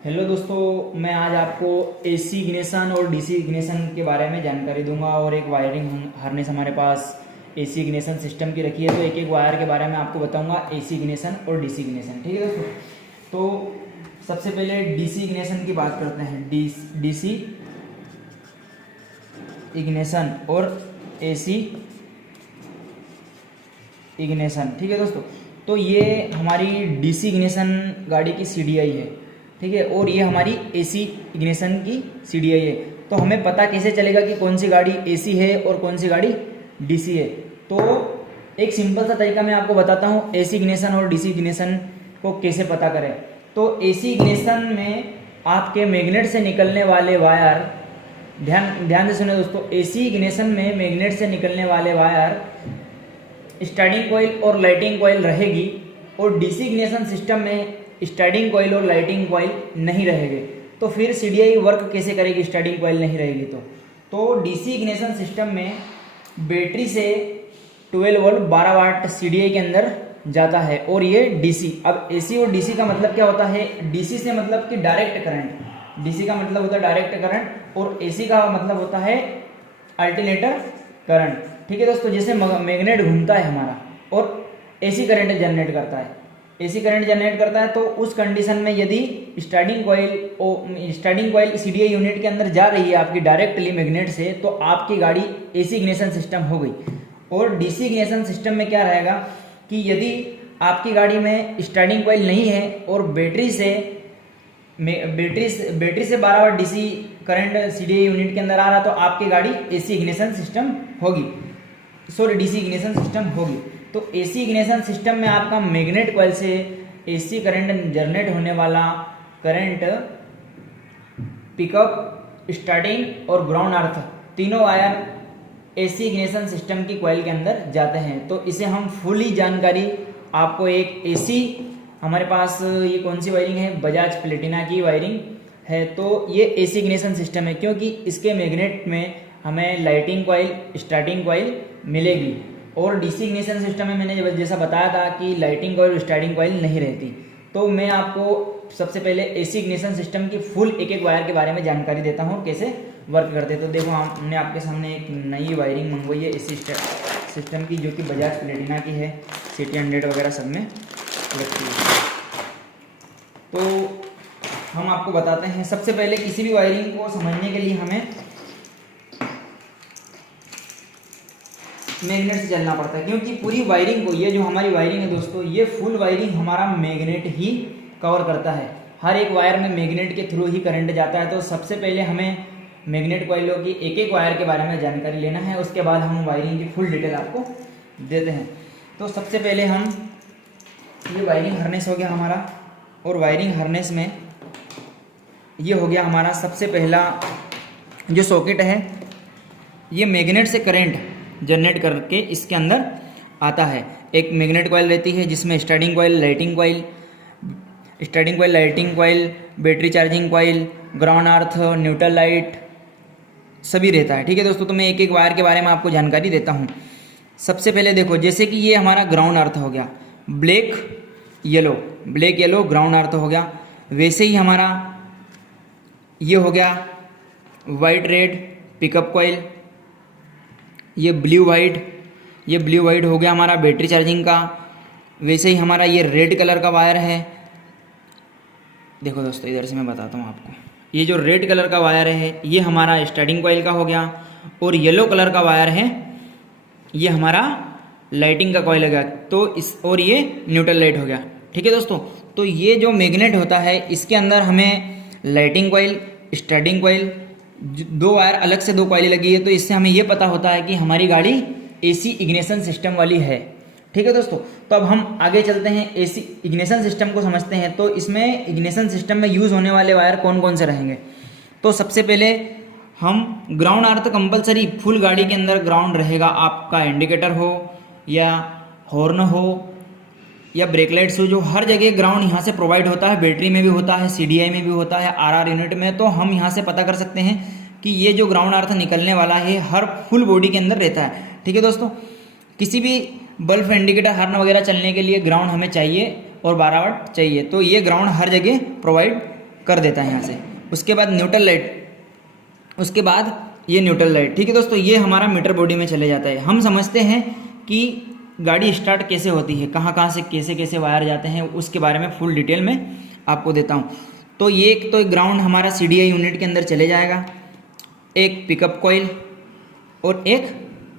Hello दोस्तों, मैं आज आपको एसी इग्निशन और डीसी इग्निशन के बारे में जानकारी दूंगा और एक वायरिंग हार्नेस हमारे पास एसी इग्निशन सिस्टम की रखी है, तो एक एक वायर के बारे में आपको बताऊंगा एसी इग्निशन और डीसी इग्निशन। ठीक है दोस्तों, तो सबसे पहले डीसी इग्निशन की बात करते हैं। डीसी इग्निशन और एसी इग्निशन। ठीक है दोस्तों, तो ये हमारी डीसी इग्निशन गाड़ी की सीडीआई है। ठीक है, और ये हमारी एसी इग्निशन की सीडीआई है। तो हमें पता कैसे चलेगा कि कौन सी गाड़ी एसी है और कौन सी गाड़ी डीसी है? तो एक सिंपल सा तरीका मैं आपको बताता हूँ एसी इग्निशन और डीसी इग्निशन को कैसे पता करें। तो एसी इग्निशन में आपके मैग्नेट से निकलने वाले वायर, ध्यान से सुने दोस्तों, एसी इग्निशन में मैग्नेट से निकलने वाले वायर स्टार्टिंग कॉइल और लाइटिंग कॉइल रहेगी, और डीसी इग्निशन सिस्टम में स्टार्टिंग कॉइल और लाइटिंग कॉइल नहीं रहेंगे। तो फिर सीडीआई वर्क कैसे करेगी? स्टार्टिंग कॉइल नहीं रहेगी तो डीसी इग्निशन सिस्टम में बैटरी से 12 वोल्ट 12 वाट सीडीआई के अंदर जाता है, और ये डीसी। अब एसी और डीसी का मतलब क्या होता है? डीसी से मतलब कि डायरेक्ट करंट, डीसी का मतलब होता है डायरेक्ट करंट, और एसी का मतलब होता है अल्टरनेटर करंट। ठीक है दोस्तों, जैसे मैग्नेट घूमता है हमारा और एसी करंट जनरेट करता है, एसी करंट जनरेट करता है, तो उस कंडीशन में यदि स्टार्टिंग कॉइल सीडीआई यूनिट के अंदर जा रही है आपकी डायरेक्टली मैग्नेट से, तो आपकी गाड़ी एसी इग्निशन सिस्टम हो गई। और डीसी इग्निशन सिस्टम में क्या रहेगा कि यदि आपकी गाड़ी में स्टार्टिंग कॉइल नहीं है और बैटरी से 12 वाट डीसी करंट सीडीआई यूनिट के अंदर आ रहा, तो आपकी गाड़ी एसी इग्निशन सिस्टम होगी, सॉरी डीसी इग्निशन सिस्टम होगी। तो एसी इग्निशन सिस्टम में आपका मैग्नेट कॉइल से एसी करंट जनरेट होने वाला करंट पिकअप, स्टार्टिंग और ग्राउंड अर्थ तीनों वायर एसी इग्निशन सिस्टम की कॉइल के अंदर जाते हैं। तो इसे हम फुली जानकारी आपको एक एसी, हमारे पास ये कौन सी वायरिंग है? बजाज प्लेटिना की वायरिंग है। तो ये एसी इग्निशन सिस्टम है क्योंकि इसके मैग्नेट में हमें लाइटिंग कॉइल, स्टार्टिंग कॉइल मिलेगी, और डीसी इग्निशन सिस्टम में मैंने जैसा बताया था कि लाइटिंग कॉइल और स्टार्टिंग कॉइल नहीं रहती। तो मैं आपको सबसे पहले एसी इग्निशन सिस्टम की फुल एक एक वायर के बारे में जानकारी देता हूँ कैसे वर्क करते हैं। तो देखो, हमने आपके सामने एक नई वायरिंग मंगवाई है एसी सिस्टम की, जो कि बजाज प्लेटिना की है, सिटी 100 वगैरह सब में रखती है। तो हम आपको बताते हैं, सबसे पहले किसी भी वायरिंग को समझने के लिए हमें मैग्नेट से चलना पड़ता है, क्योंकि पूरी वायरिंग को, ये जो हमारी वायरिंग है दोस्तों, ये फुल वायरिंग हमारा मैग्नेट ही कवर करता है। हर एक वायर में मैग्नेट के थ्रू ही करंट जाता है। तो सबसे पहले हमें मैग्नेट कॉइलों की एक एक वायर के बारे में जानकारी लेना है, उसके बाद हम वायरिंग की फुल डिटेल आपको देते हैं। तो सबसे पहले हम, ये वायरिंग हार्नेस हो गया हमारा, और वायरिंग हार्नेस में ये हो गया हमारा सबसे पहला जो सॉकेट है, ये मैग्नेट से करंट जनरेट करके इसके अंदर आता है। एक मैग्नेट कॉइल रहती है जिसमें starting coil, lighting coil, battery charging coil, ground earth, neutral light सभी रहता है। ठीक है दोस्तों, तो मैं एक एक वायर के बारे में आपको जानकारी देता हूँ। सबसे पहले देखो, जैसे कि ये हमारा ग्राउंड अर्थ हो गया, ब्लैक येलो ग्राउंड अर्थ हो गया। वैसे ही हमारा ये हो गया वाइट रेड पिकअप कॉइल, ये ब्लू वाइट हो गया हमारा बैटरी चार्जिंग का। वैसे ही हमारा ये रेड कलर का वायर है। देखो दोस्तों, इधर से मैं बताता हूँ आपको, ये जो रेड कलर का वायर है ये हमारा स्टार्टिंग कॉइल का हो गया, और येलो कलर का वायर है ये हमारा लाइटिंग का कॉइल हो गया। तो और ये न्यूट्रल लाइट हो गया। ठीक है दोस्तों, तो ये जो मैग्नेट होता है इसके अंदर हमें लाइटिंग कॉइल, स्टार्टिंग कॉइल, दो वायर अलग से दो कॉइल लगी है, तो इससे हमें यह पता होता है कि हमारी गाड़ी एसी इग्निशन सिस्टम वाली है। ठीक है दोस्तों, तो अब हम आगे चलते हैं, एसी इग्निशन सिस्टम को समझते हैं। तो इसमें इग्निशन सिस्टम में यूज होने वाले वायर कौन कौन से रहेंगे? तो सबसे पहले हम ग्राउंड अर्थ कंपलसरी, फुल गाड़ी के अंदर ग्राउंड रहेगा। आपका इंडिकेटर हो या हॉर्न हो या ब्रेक लाइट्स हो, जो हर जगह ग्राउंड यहाँ से प्रोवाइड होता है। बैटरी में भी होता है, सीडीआई में भी होता है, आरआर यूनिट में। तो हम यहाँ से पता कर सकते हैं कि ये जो ग्राउंड अर्थ निकलने वाला है हर फुल बॉडी के अंदर रहता है। ठीक है दोस्तों, किसी भी बल्ब, इंडिकेटर, हॉर्न वगैरह चलने के लिए ग्राउंड हमें चाहिए और 12 वाट चाहिए। तो ये ग्राउंड हर जगह प्रोवाइड कर देता है यहाँ से। उसके बाद न्यूट्रल लाइट, उसके बाद ये न्यूट्रल लाइट, ठीक है दोस्तों, ये हमारा मीटर बॉडी में चले जाता है। हम समझते हैं कि गाड़ी स्टार्ट कैसे होती है, कहाँ कहाँ से कैसे कैसे वायर जाते हैं, उसके बारे में फुल डिटेल में आपको देता हूँ। तो ये एक तो ग्राउंड हमारा CDI यूनिट के अंदर चले जाएगा, एक पिकअप कॉइल और एक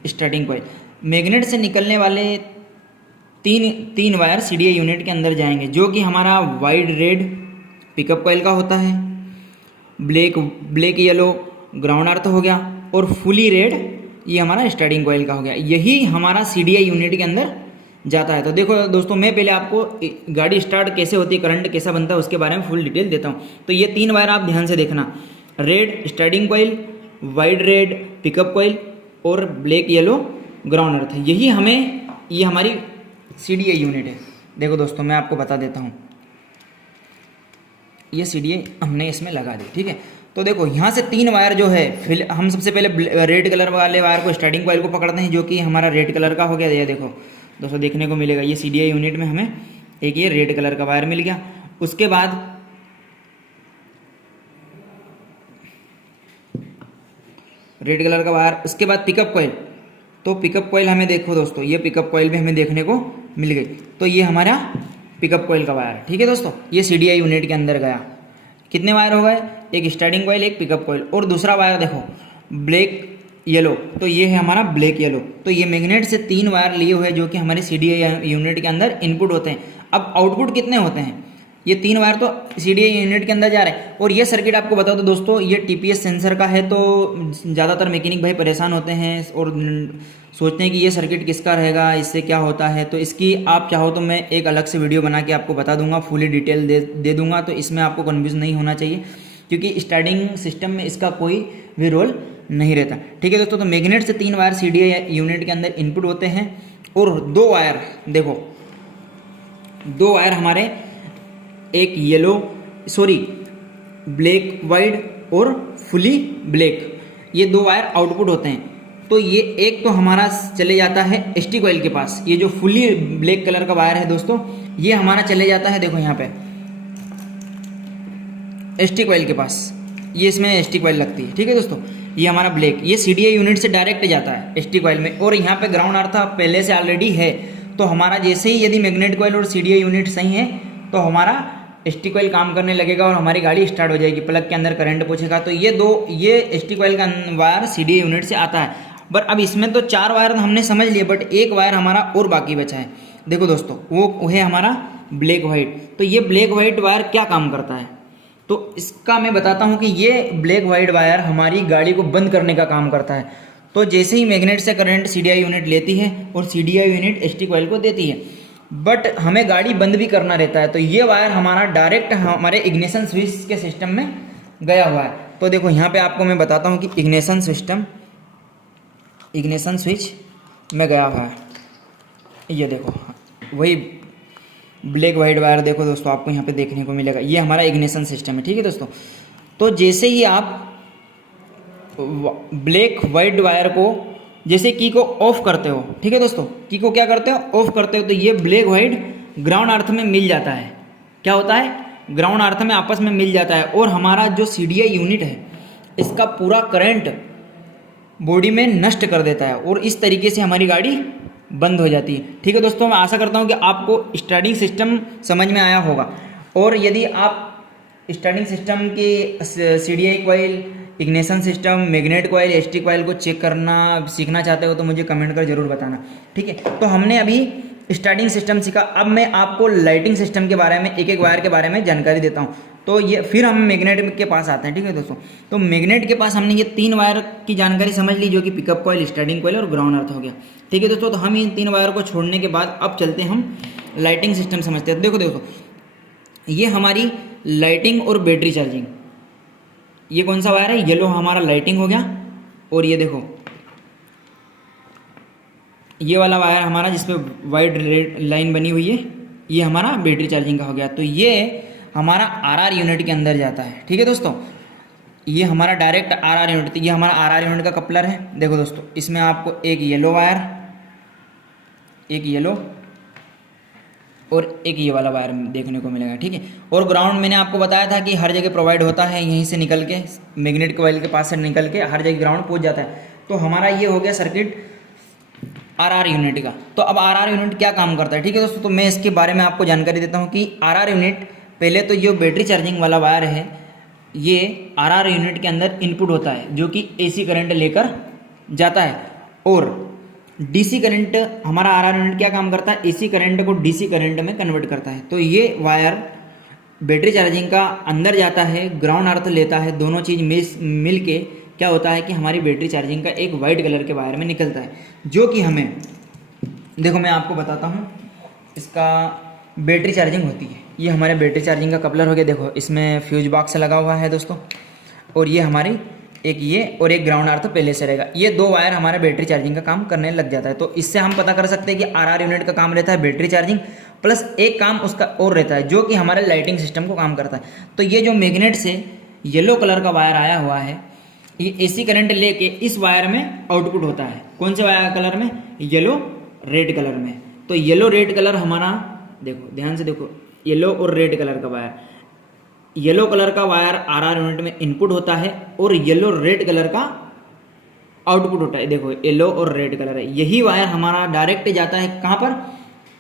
स्टार्टिंग कॉइल। मैग्नेट से निकलने वाले तीन वायर CDI यूनिट के अंदर जाएंगे, जो कि हमारा वाइड रेड पिकअप कॉइल का होता है, ब्लैक येलो ग्राउंड अर्थ हो गया, और फुली रेड ये हमारा स्टार्टिंग कॉइल का हो गया। यही हमारा CDI यूनिट के अंदर जाता है। तो देखो दोस्तों, मैं पहले आपको गाड़ी स्टार्ट कैसे होती है, करंट कैसा बनता है, उसके बारे में फुल डिटेल देता हूँ। तो ये 3 वायर आप ध्यान से देखना, red starting coil, wide red pickup coil और ब्लैक येलो ग्राउंड अर्थ है। यही ये हमारी CDI यूनिट है। देखो दोस्तों, मैं आपको बता देता हूँ, ये CDI हमने इसमें लगा दी, ठीक है। तो देखो यहाँ से 3 वायर जो है, हम सबसे पहले रेड कलर वाले वायर को, स्टार्टिंग कॉइल को पकड़ते हैं, जो कि हमारा रेड कलर का हो गया। ये देखो दोस्तों, देखने को मिलेगा ये CDI यूनिट में हमें एक ये रेड कलर का वायर मिल गया। उसके बाद रेड कलर का वायर, उसके बाद पिकअप कॉइल। तो पिकअप कॉइल हमें देखो दोस्तों, ये पिकअप कॉइल भी हमें देखने को मिल गई। तो ये हमारा पिकअप कॉइल का वायर, ठीक है दोस्तों, ये CDI यूनिट के अंदर गया। कितने वायर हो गए, एक स्टार्टिंग कॉइल, एक पिकअप कॉइल, और दूसरा वायर देखो ब्लैक येलो, तो ये है हमारा ब्लैक येलो। तो ये मैग्नेट से 3 वायर लिए हुए, जो कि हमारे CDI यूनिट के अंदर इनपुट होते हैं। अब आउटपुट कितने होते हैं, ये 3 वायर तो CDI यूनिट के अंदर जा रहे हैं। और ये सर्किट आपको बता दो दोस्तों, ये TPS सेंसर का है। तो ज़्यादातर मैकेनिक भाई परेशान होते हैं और सोचते हैं कि ये सर्किट किसका रहेगा, इससे क्या होता है। तो इसकी आप चाहो तो मैं एक अलग से वीडियो बना के आपको बता दूंगा, फुली डिटेल दे दूंगा। तो इसमें आपको कन्फ्यूज नहीं होना चाहिए, क्योंकि स्टार्टिंग सिस्टम में इसका कोई भी रोल नहीं रहता, ठीक है दोस्तों। तो मैग्नेट से 3 वायर CDI यूनिट के अंदर इनपुट होते हैं, और 2 वायर देखो, 2 वायर हमारे, एक ब्लैक वाइड और फुली ब्लैक, ये 2 वायर आउटपुट होते हैं। तो ये एक तो हमारा चले जाता है ST कॉइल के पास, ये जो फुली ब्लैक कलर का वायर है दोस्तों, ये हमारा चले जाता है, देखो यहाँ पे ST कॉइल के पास, ये इसमें ST कॉइल लगती है, ठीक है दोस्तों। ये हमारा ब्लैक, ये CDI यूनिट से डायरेक्ट जाता है ST कॉइल में, और यहाँ पे ग्राउंड अर्थ पहले से ऑलरेडी है। तो हमारा जैसे ही यदि मैग्नेट कॉइल और CDI यूनिट सही है, तो हमारा ST कॉइल काम करने लगेगा और हमारी गाड़ी स्टार्ट हो जाएगी, प्लग के अंदर करंट पहुंचेगा। तो ये ST कॉइल का वायर CDI यूनिट से आता है। बट अब इसमें तो 4 वायर हमने समझ लिए, बट एक वायर हमारा और बाकी बचा है। देखो दोस्तों, वो है हमारा ब्लैक वाइट। तो ये ब्लैक वाइट वायर क्या काम करता है, तो इसका मैं बताता हूँ कि ये ब्लैक वाइट वायर हमारी गाड़ी को बंद करने का काम करता है। तो जैसे ही मैग्नेट से करंट CDI यूनिट लेती है और CDI यूनिट ST कॉइल को देती है, बट हमें गाड़ी बंद भी करना रहता है। तो ये वायर हमारा डायरेक्ट हमारे इग्निशन स्विच के सिस्टम में गया हुआ है। तो देखो यहाँ पे आपको मैं बताता हूँ कि इग्निशन स्विच में गया हुआ है। ये देखो, वही ब्लैक वाइट वायर देखो दोस्तों, आपको यहाँ पे देखने को मिलेगा, ये हमारा इग्निशन सिस्टम है, ठीक है दोस्तों। तो जैसे ही आप ब्लैक वाइट वायर को, जैसे की को ऑफ करते हो, ठीक है दोस्तों, की को क्या करते हो, ऑफ करते हो, तो ये ब्लैक वाइट ग्राउंड अर्थ में मिल जाता है। क्या होता है, ग्राउंड अर्थ में आपस में मिल जाता है, और हमारा जो CDI यूनिट है, इसका पूरा करंट बॉडी में नष्ट कर देता है, और इस तरीके से हमारी गाड़ी बंद हो जाती है, ठीक है दोस्तों। मैं आशा करता हूँ कि आपको स्टार्टिंग सिस्टम समझ में आया होगा। और यदि आप स्टार्टिंग सिस्टम के CDI coil, ignition system, magnet coil, ST coil को चेक करना सीखना चाहते हो, तो मुझे कमेंट कर जरूर बताना, ठीक है। तो हमने अभी स्टार्टिंग सिस्टम सीखा, अब मैं आपको लाइटिंग सिस्टम के बारे में, एक एक वायर के बारे में जानकारी देता हूँ। तो ये फिर हम मैग्नेट के पास आते हैं, ठीक है दोस्तों। तो मैग्नेट के पास हमने ये 3 वायर की जानकारी समझ ली, जो कि पिकअप कॉइल, स्टार्टिंग कॉइल और ग्राउंड अर्थ हो गया, ठीक है दोस्तों। तो हम इन 3 वायर को छोड़ने के बाद अब चलते हैं हम लाइटिंग सिस्टम समझते हैं। देखो दोस्तों, ये हमारी लाइटिंग और बैटरी चार्जिंग, ये कौन सा वायर है, येलो हमारा लाइटिंग हो गया, और ये देखो ये वाला वायर हमारा जिसपे वाइट रेड लाइन बनी हुई है, ये हमारा बैटरी चार्जिंग का हो गया। तो ये हमारा RR यूनिट के अंदर जाता है, ठीक है दोस्तों। ये हमारा डायरेक्ट RR यूनिट, ये हमारा RR यूनिट का कपलर है। देखो दोस्तों, इसमें आपको एक येलो वायर, एक येलो और एक ये वाला वायर देखने को मिलेगा, ठीक है। और ग्राउंड मैंने आपको बताया था कि हर जगह प्रोवाइड होता है, यहीं से निकल के मैग्नेट कॉइल के पास से निकल के हर जगह ग्राउंड पहुंच जाता है। तो हमारा ये हो गया सर्किट आरआर यूनिट का। तो अब आरआर यूनिट क्या काम करता है, ठीक है दोस्तों। तो मैं इसके बारे में आपको जानकारी देता हूँ कि आरआर यूनिट, पहले तो जो बैटरी चार्जिंग वाला वायर है ये आरआर यूनिट के अंदर इनपुट होता है जो कि एसी करंट लेकर जाता है। और डीसी करंट, हमारा आरआर यूनिट क्या काम करता है, एसी करंट को डीसी करंट में कन्वर्ट करता है। तो ये वायर बैटरी चार्जिंग का अंदर जाता है, ग्राउंड अर्थ लेता है, दोनों चीज़ मिल के क्या होता है कि हमारी बैटरी चार्जिंग का एक वाइट कलर के वायर में निकलता है, जो कि हमें, देखो मैं आपको बताता हूँ, इसका बैटरी चार्जिंग होती है। ये हमारे बैटरी चार्जिंग का कपलर हो गया, देखो इसमें फ्यूज बॉक्स लगा हुआ है दोस्तों, और ये हमारी एक ये और एक ग्राउंड अर्थ पहले से रहेगा। ये दो वायर हमारे बैटरी चार्जिंग का काम करने लग जाता है। तो इससे हम पता कर सकते हैं कि आरआर यूनिट का काम रहता है बैटरी चार्जिंग, प्लस एक काम उसका और रहता है जो कि हमारे लाइटिंग सिस्टम को काम करता है। तो ये जो मैग्नेट से येलो कलर का वायर आया हुआ है, ये एसी करंट लेके इस वायर में आउटपुट होता है। कौन से वायर कलर में, येलो रेड कलर में। तो येलो रेड कलर हमारा, देखो ध्यान से देखो, येलो और रेड कलर का वायर, येलो कलर का वायर आरआर यूनिट में इनपुट होता है और येलो रेड कलर का आउटपुट होता है। देखो येलो और रेड कलर है, यही वायर हमारा डायरेक्ट जाता है कहाँ पर,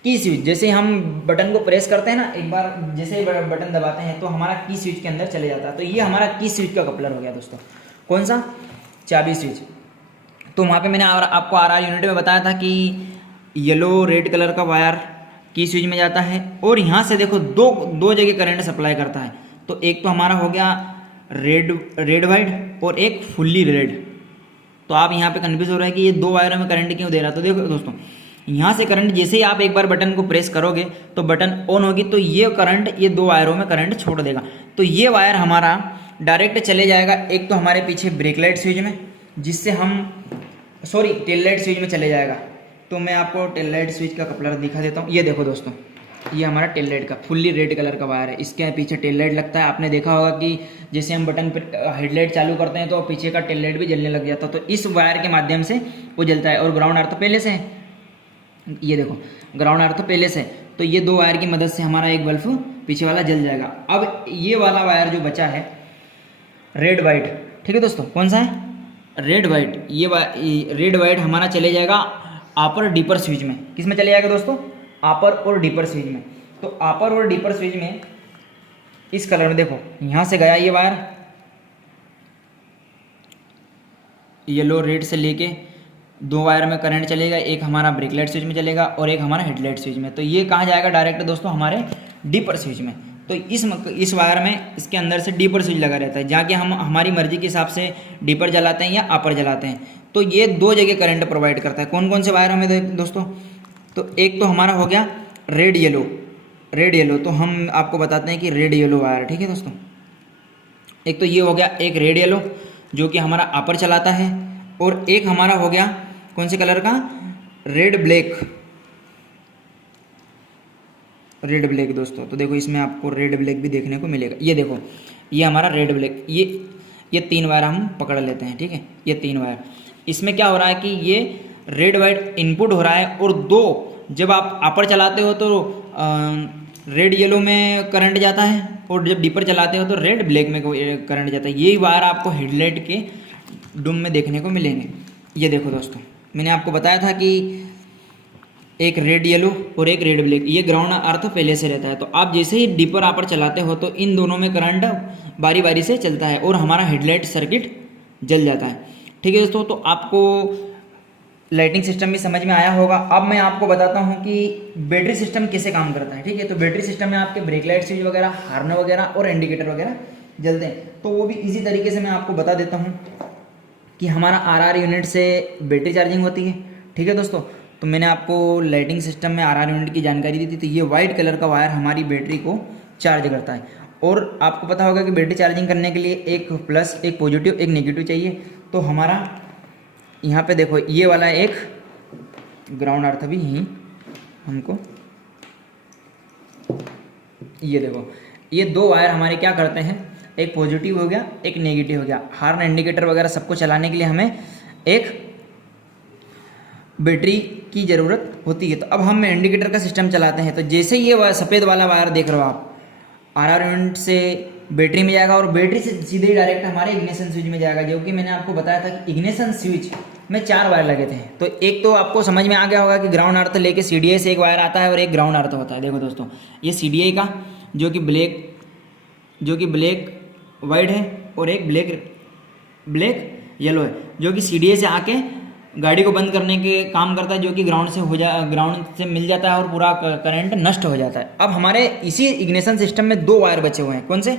की स्विच। जैसे हम बटन को प्रेस करते हैं ना, एक बार जैसे ही बटन दबाते हैं तो हमारा की स्विच के अंदर चले जाता है। तो ये हमारा की स्विच का कपलर हो गया दोस्तों। कौन सा, चाबी स्विच। तो वहाँ पे मैंने आपको आरआर यूनिट में बताया था कि येलो रेड कलर का वायर की स्विच में जाता है, और यहाँ से देखो दो जगह करंट सप्लाई करता है। तो एक तो हमारा हो गया रेड वाइट और एक फुल्ली रेड। तो आप यहाँ पे कन्फ्यूज हो रहा है कि ये दो वायरों में करंट क्यों दे रहा है। तो देखो दोस्तों, यहाँ से करंट जैसे ही आप एक बार बटन को प्रेस करोगे तो बटन ऑन होगी, तो ये करंट ये दो वायरों में करंट छोड़ देगा। तो ये वायर हमारा डायरेक्ट चले जाएगा एक तो हमारे पीछे ब्रेक लाइट स्विच में, जिससे हम टेल लाइट स्विच में चले जाएगा। तो मैं आपको टेल लाइट स्विच का कपलर दिखा देता हूँ। ये देखो दोस्तों, ये हमारा टेल लाइट का फुल्ली रेड कलर का वायर है, इसके पीछे टेल लाइट लगता है। आपने देखा होगा कि जैसे हम बटन पर हेडलाइट चालू करते हैं तो पीछे का टेल लाइट भी जलने लग जाता है। तो इस वायर के माध्यम से वो जलता है। और ग्राउंड अर्थ पहले से है, ये देखो ग्राउंड अर्थ पहले से। तो ये दो वायर की मदद से हमारा एक बल्ब पीछे वाला जल जाएगा। अब ये वाला वायर जो बचा है रेड वाइट, ठीक है दोस्तों, कौन सा है, रेड वाइट। ये रेड वाइट हमारा चले जाएगा अपर डीपर स्विच में। किस में चले जाएगा दोस्तों, अपर और डीपर स्विच में। तो अपर और डीपर स्विच में इस कलर में देखो, यहाँ से गया ये वायर येलो रेड से लेके दो वायर में करंट चलेगा, एक हमारा ब्रेक लाइट स्विच में चलेगा और एक हमारा हेडलाइट स्विच में। तो ये कहाँ जाएगा डायरेक्ट दोस्तों, हमारे डीपर स्विच में। तो इस वायर में इसके अंदर से डीपर स्विच लगा रहता है, जाके हम हमारी मर्जी के हिसाब से डीपर जलाते हैं या अपर जलाते हैं। तो ये दो जगह करंट प्रोवाइड करता है। कौन कौन से वायर हमें दोस्तों, तो एक तो हमारा हो गया रेड येलो। तो हम आपको बताते हैं कि रेड येलो वायर, ठीक है दोस्तों। एक तो ये हो गया एक रेड येलो जो कि हमारा अपर चलाता है, और एक हमारा हो गया कौन से कलर का, रेड ब्लैक दोस्तों। तो देखो इसमें आपको रेड ब्लैक भी देखने को मिलेगा। ये देखो ये हमारा रेड ब्लैक, ये तीन वायर हम पकड़ लेते हैं, ठीक है। ये तीन वायर, इसमें क्या हो रहा है कि ये रेड वाइट इनपुट हो रहा है, और दो जब आप अपर चलाते हो तो रेड येलो में करंट जाता है, और जब डीपर चलाते हो तो रेड ब्लैक में करंट जाता है। यही वायर आपको हेडलाइट के डूम में देखने को मिलेंगे। ये देखो दोस्तों, मैंने आपको बताया था कि एक रेड येलो और एक रेड ब्लैक, ये ग्राउंड अर्थ पहले से रहता है। तो आप जैसे ही डीपर अपर चलाते हो तो इन दोनों में करंट बारी बारी से चलता है और हमारा हेडलाइट सर्किट जल जाता है, ठीक है दोस्तों। तो आपको लाइटिंग सिस्टम भी समझ में आया होगा। अब मैं आपको बताता हूँ कि बैटरी सिस्टम कैसे काम करता है, ठीक है। तो बैटरी सिस्टम में आपके ब्रेक लाइट स्विच वगैरह, हार्न वगैरह और इंडिकेटर वगैरह जलते हैं। तो वो भी इजी तरीके से मैं आपको बता देता हूँ कि हमारा आरआर यूनिट से बैटरी चार्जिंग होती है, ठीक है दोस्तों। तो मैंने आपको लाइटिंग सिस्टम में आरआर यूनिट की जानकारी दी थी। तो ये वाइट कलर का वायर हमारी बैटरी को चार्ज करता है, और आपको पता होगा कि बैटरी चार्जिंग करने के लिए एक प्लस, एक पॉजिटिव, एक नेगेटिव चाहिए। तो हमारा यहाँ पे देखो ये वाला एक ग्राउंड अर्थ भी यहीं हमको, ये देखो ये दो वायर हमारे क्या करते हैं, एक पॉजिटिव हो गया एक नेगेटिव हो गया। हार्न इंडिकेटर वगैरह सबको चलाने के लिए हमें एक बैटरी की ज़रूरत होती है। तो अब हम इंडिकेटर का सिस्टम चलाते हैं। तो जैसे ही ये सफ़ेद वाला वायर देख रहे हो आप, आर यूनिट से बैटरी में जाएगा और बैटरी से सीधे डायरेक्ट हमारे इग्निशन स्विच में जाएगा। जो कि मैंने आपको बताया था कि इग्निशन स्विच में 4 वायर लगे थे। तो एक तो आपको समझ में आ गया होगा कि ग्राउंड अर्थ लेके CDI से एक वायर आता है और एक ग्राउंड अर्थ होता है। देखो दोस्तों, ये CDI का जो कि ब्लैक वाइट है और एक ब्लैक येलो है, जो कि CDI से आके गाड़ी को बंद करने के काम करता है, जो कि ग्राउंड से मिल जाता है और पूरा करंट नष्ट हो जाता है। अब हमारे इसी इग्निशन सिस्टम में 2 वायर बचे हुए हैं। कौन से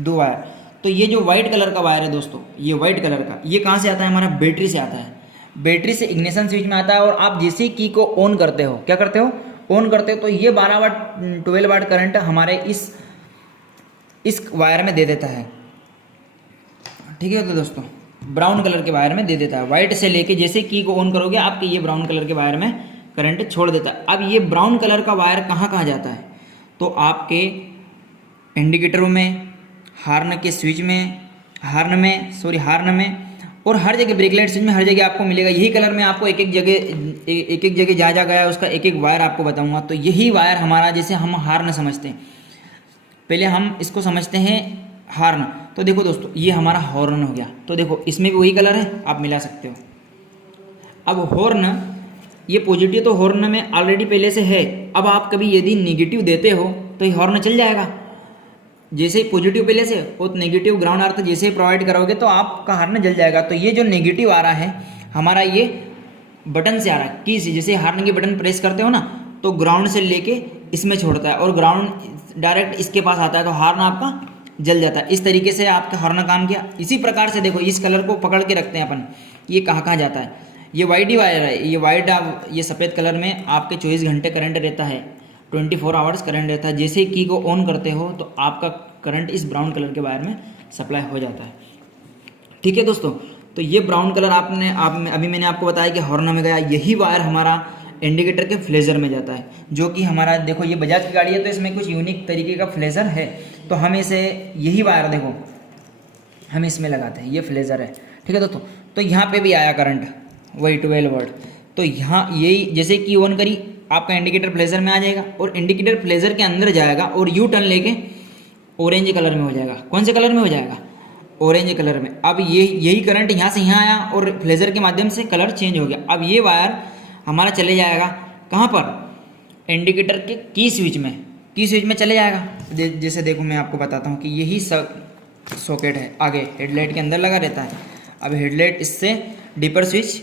2 वायर? तो ये जो व्हाइट कलर का वायर है दोस्तों, ये व्हाइट कलर का, ये कहाँ से आता है? हमारा बैटरी से आता है। बैटरी से इग्निशन स्विच में आता है और आप जैसे की को ऑन करते हो, क्या करते हो? ऑन करते हो, तो ये 12 वाट 12 वाट करंट हमारे इस वायर में दे देता है। ठीक है तो दोस्तों, ब्राउन कलर के वायर में दे देता है। व्हाइट से लेके जैसे की को ऑन करोगे आपके ये ब्राउन कलर के वायर में करंट छोड़ देता है। अब ये ब्राउन कलर का वायर कहाँ कहाँ जाता है? तो आपके इंडिकेटरों में, हार्न के स्विच में, हार्न में और हर जगह ब्रेक लाइट स्विच में, हर जगह आपको मिलेगा। यही कलर में आपको एक एक जगह जहाँ गया है उसका एक एक वायर आपको बताऊंगा। तो यही वायर हमारा, जैसे हम हार्न समझते हैं, पहले हम इसको समझते हैं हार्न। तो देखो दोस्तों, ये हमारा हॉर्न हो गया। तो देखो इसमें भी वही कलर है, आप मिला सकते हो। अब हॉर्न, ये पॉजिटिव तो हॉर्न में ऑलरेडी पहले से है। अब आप कभी यदि नेगेटिव देते हो तो ये हॉर्न चल जाएगा। जैसे ही पॉजिटिव पहले से और नेगेटिव ग्राउंड अर्थ जैसे ही प्रोवाइड करोगे तो आपका हॉर्न जल जाएगा। तो ये जो नेगेटिव आ रहा है हमारा, ये बटन से आ रहा है, की से। जैसे हार्न के बटन प्रेस करते हो ना, तो ग्राउंड से लेके इसमें छोड़ता है और ग्राउंड डायरेक्ट इसके पास आता है, तो हॉर्न आपका जल जाता है। इस तरीके से आपका हॉर्न काम किया। इसी प्रकार से देखो, इस कलर को पकड़ के रखते हैं अपन, ये कहाँ कहाँ जाता है। ये वाइट ही वायर है, ये वाइट, ये सफ़ेद कलर में आपके 24 घंटे करंट रहता है, 24 आवर्स करंट रहता है। जैसे की को ऑन करते हो तो आपका करंट इस ब्राउन कलर के वायर में सप्लाई हो जाता है। ठीक है दोस्तों, तो ये ब्राउन कलर अभी मैंने आपको बताया कि हॉर्न में गया। यही वायर हमारा इंडिकेटर के फ्लेजर में जाता है, जो कि हमारा, देखो ये बजाज की गाड़ी है तो इसमें कुछ यूनिक तरीके का फ्लेजर है। तो हम इसे, यही वायर देखो हम इसमें लगाते हैं, ये फ्लेजर है। ठीक है दोस्तों, तो यहाँ पे भी आया करंट, वही 12 वोल्ट। तो यहाँ यही, जैसे की ऑन करी, आपका इंडिकेटर फ्लेजर में आ जाएगा और इंडिकेटर फ्लेजर के अंदर जाएगा और यू टर्न लेके ऑरेंज कलर में हो जाएगा। कौन से कलर में हो जाएगा? ऑरेंज कलर में। अब यही करंट यहाँ से यहाँ आया और फ्लेजर के माध्यम से कलर चेंज हो गया। अब ये वायर हमारा चले जाएगा कहाँ पर? इंडिकेटर के की स्विच में चले जाएगा। जैसे देखो मैं आपको बताता हूँ कि यही सॉकेट है, आगे हेडलाइट के अंदर लगा रहता है। अब हेडलाइट इससे डीपर स्विच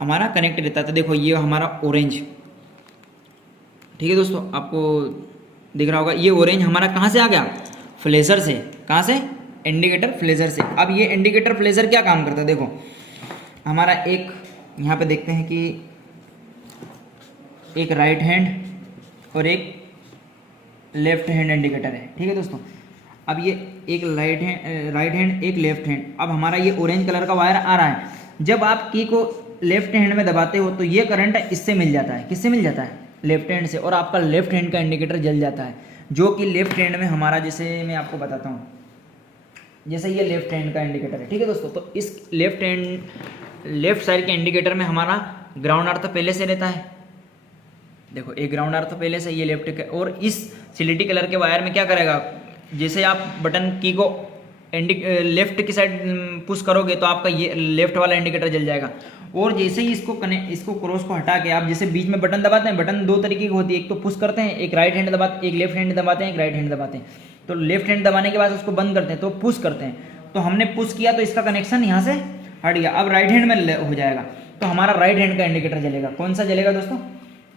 हमारा कनेक्ट रहता है। तो देखो ये हमारा ऑरेंज, ठीक है दोस्तों, आपको दिख रहा होगा, ये ऑरेंज हमारा कहाँ से आ गया? फ्लेजर से। कहाँ से? इंडिकेटर फ्लेजर से। अब ये इंडिकेटर फ्लेजर क्या काम करता है? देखो हमारा एक, यहाँ पे देखते हैं कि एक राइट हैंड और एक लेफ्ट हैंड इंडिकेटर है। ठीक है दोस्तों, अब ये एक राइट हैंड एक लेफ्ट हैंड। अब हमारा ये ऑरेंज कलर का वायर आ रहा है। जब आप की को लेफ्ट हैंड में दबाते हो तो ये करंट इससे मिल जाता है। किससे मिल जाता है? लेफ्ट हैंड से। और आपका लेफ्ट हैंड का इंडिकेटर जल जाता है, जो कि लेफ्ट हैंड में हमारा, जैसे मैं आपको बताता हूँ, जैसे ये लेफ्ट हैंड का इंडिकेटर है। ठीक है दोस्तों, तो इस लेफ्ट साइड के इंडिकेटर में हमारा ग्राउंड अर्थ पहले से रहता है। देखो एक ग्राउंड अर्थ पहले से, ये लेफ्ट का। और इस सिलेटी कलर के वायर में क्या करेगा? जैसे आप बटन की को लेफ्ट की साइड पुश करोगे तो आपका ये लेफ्ट वाला इंडिकेटर जल जाएगा। और जैसे ही इसको क्रॉस को हटा के आप जैसे बीच में बटन दबाते हैं, बटन 2 तरीके की होती है, एक तो पुश करते हैं, एक राइट हैंड दबाते, एक लेफ्ट हैंड दबाते हैं, एक राइट हैंड दबाते हैं। तो लेफ्ट हैंड दबाने के बाद उसको बंद करते हैं, तो पुश करते हैं। तो हमने पुश किया तो इसका कनेक्शन यहाँ से हट गया, अब राइट हैंड में हो जाएगा। तो हमारा राइट हैंड का इंडिकेटर जलेगा। कौन सा जलेगा दोस्तों?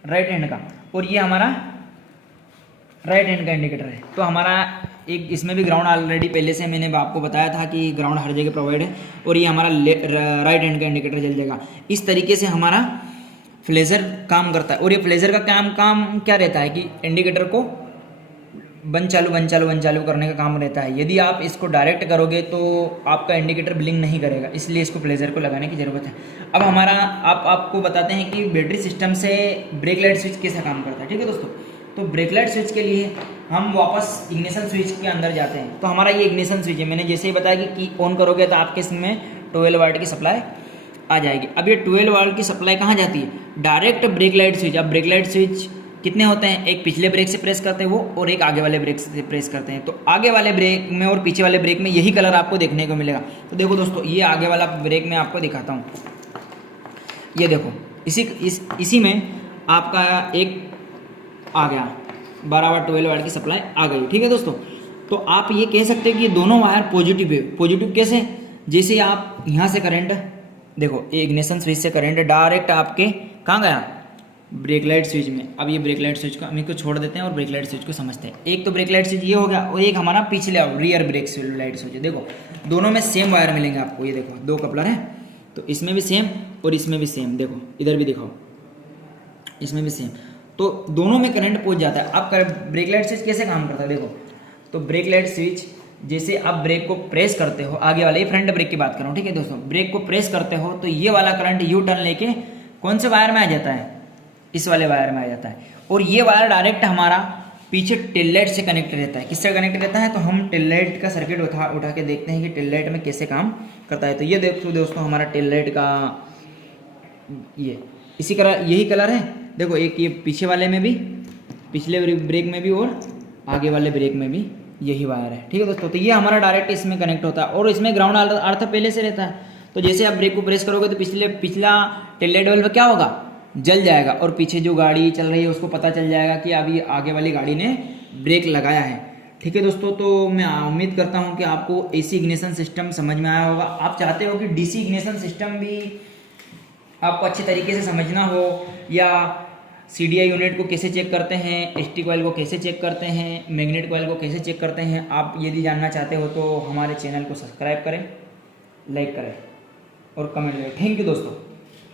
राइट हैंड का। और ये हमारा राइट हैंड का इंडिकेटर है। तो हमारा एक, इसमें भी ग्राउंड ऑलरेडी पहले से मैंने आपको बताया था कि ग्राउंड हर जगह प्रोवाइड है। और ये हमारा राइट हैंड का इंडिकेटर जल जाएगा। इस तरीके से हमारा फ्लेजर काम करता है। और ये फ्लेजर का काम क्या रहता है कि इंडिकेटर को बंद चालू करने का काम रहता है। यदि आप इसको डायरेक्ट करोगे तो आपका इंडिकेटर ब्लिंक नहीं करेगा, इसलिए इसको फ्लेजर को लगाने की ज़रूरत है। अब हमारा आपको बताते हैं कि बैटरी सिस्टम से ब्रेक लाइट स्विच कैसा काम करता है। ठीक है दोस्तों, तो ब्रेक लाइट स्विच के लिए हम वापस इग्निशन स्विच के अंदर जाते हैं। तो हमारा ये इग्निशन स्विच है। मैंने जैसे ही बताया कि ऑन करोगे तो आपके इसमें 12 वाट की सप्लाई आ जाएगी। अब ये 12 वोल्ट की सप्लाई कहाँ जाती है? Direct brake light switch. अब ब्रेक लाइट स्विच कितने होते हैं? एक पिछले ब्रेक से प्रेस करते हैं वो, और एक आगे वाले ब्रेक से प्रेस करते हैं। तो आगे वाले ब्रेक में और पीछे वाले ब्रेक में यही कलर आपको देखने को मिलेगा। तो देखो दोस्तों, ये आगे वाला ब्रेक में आपको दिखाता हूँ। ये देखो, इसी में आपका एक आ गया 12 वाट 12 वाट की सप्लाई आ गई। ठीक है दोस्तों, तो आप ये कह सकते हैं कि ये दोनों वायर पॉजिटिव है। पॉजिटिव कैसे? जैसे आप यहाँ से करंट, देखो ये इग्निशन स्विच से करंट डायरेक्ट आपके कहाँ गया? ब्रेक लाइट स्विच में। अब ये ब्रेक लाइट स्विच को हम इसको छोड़ देते हैं और ब्रेक लाइट स्विच को समझते हैं। एक तो ब्रेक लाइट स्विच ये हो गया, और एक हमारा पिछले रियर ब्रेक लाइट स्विच है। देखो दोनों में सेम वायर मिलेंगे आपको। ये देखो 2 कपलर है, तो इसमें भी सेम और इसमें भी सेम। देखो इधर भी दिखाओ, इसमें भी सेम। तो दोनों में करंट पहुंच जाता है। अब ब्रेक लाइट स्विच कैसे काम करता है? देखो, तो ब्रेक लाइट स्विच जैसे आप ब्रेक को प्रेस करते हो, आगे वाले फ्रंट ब्रेक की बात कर रहा हूँ, ठीक है दोस्तों, ब्रेक को प्रेस करते हो तो ये वाला करंट यू टर्न लेके कौन से वायर में आ जाता है? इस वाले वायर में आ जाता है। और ये वायर डायरेक्ट हमारा पीछे टेल लाइट से कनेक्ट रहता है। किससे कनेक्ट रहता है? तो हम टेल लाइट का सर्किट उठा के देखते हैं कि टेल लाइट में कैसे काम करता है। तो ये देखो दोस्तों, हमारा टेल लाइट का ये इसी कलर, यही कलर है। देखो एक ये पीछे वाले में भी, पिछले ब्रेक में भी, और आगे वाले ब्रेक में भी यही वायर है। ठीक है दोस्तों, तो ये हमारा डायरेक्ट इसमें कनेक्ट होता है, और इसमें ग्राउंड अर्थ पहले से रहता है। तो जैसे आप ब्रेक को प्रेस करोगे तो पिछला टेल लाइट बल्ब क्या होगा? जल जाएगा, और पीछे जो गाड़ी चल रही है उसको पता चल जाएगा कि अभी आगे वाली गाड़ी ने ब्रेक लगाया है। ठीक है दोस्तों, तो मैं उम्मीद करता हूँ कि आपको एसी इग्निशन सिस्टम समझ में आया होगा। आप चाहते हो कि डीसी इग्निशन सिस्टम भी आपको अच्छे तरीके से समझना हो, या सीडीआई यूनिट को कैसे चेक करते हैं, एसटी कॉइल को कैसे चेक करते हैं, मैग्नेट कॉइल को कैसे चेक करते हैं, आप यदि जानना चाहते हो तो हमारे चैनल को सब्सक्राइब करें, लाइक करें और कमेंट करें। थैंक यू दोस्तों।